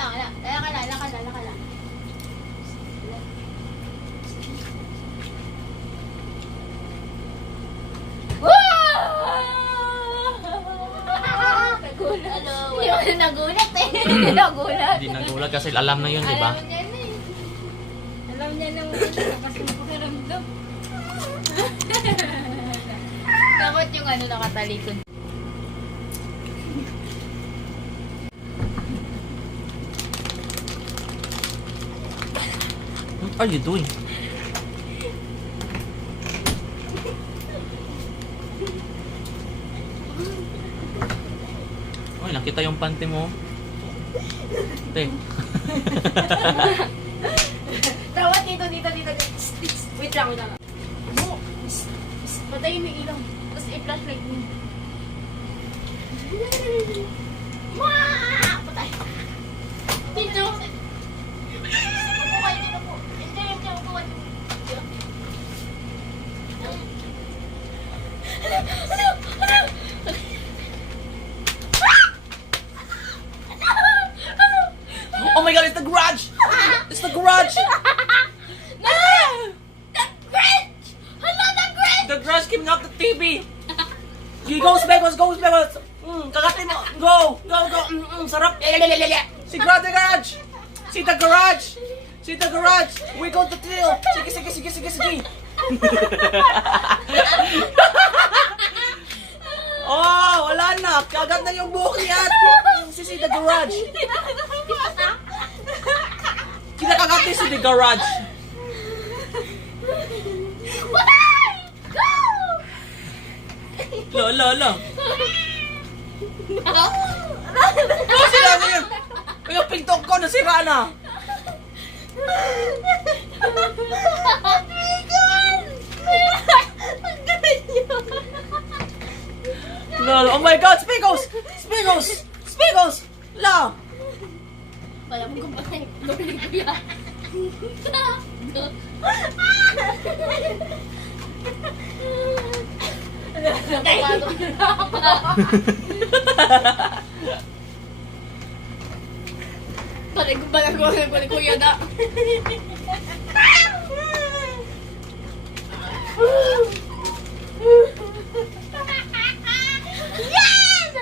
lang. Laka lang. Nagulat. Yung nagulat eh. Nagulat. Hindi nagulat kasi alam na yun, di ba? Alam niya na eh. Alam niya na kasi pakiramdam. Dapat yung ano nakatalikod. What are you doing? Uy, nakita yung panty mo. Te. Dapat dito. Wait lang. Patayin mo yung ilaw. Tapos i-flashlight mo. Patay. Dito. Upo kayo dito po. Hindi, upo kayo. Oh my god, it's the garage! It's the garage! The garage came out the TV! Go, Spegos! Kakatin mo! Go! Sarap! See the garage! See the garage! We go to Trill! Sige! Oh, wala na! Kagat na yung buhok niya! See the garage! Kinakagat niya si the garage! Lo! Ano sinabi yun? Yung pintok ko nasira na! No, oh my god, Spigos! La! Wala mo kung bakit. Luli ko yan. Balik ko ni Kuya na. Yes!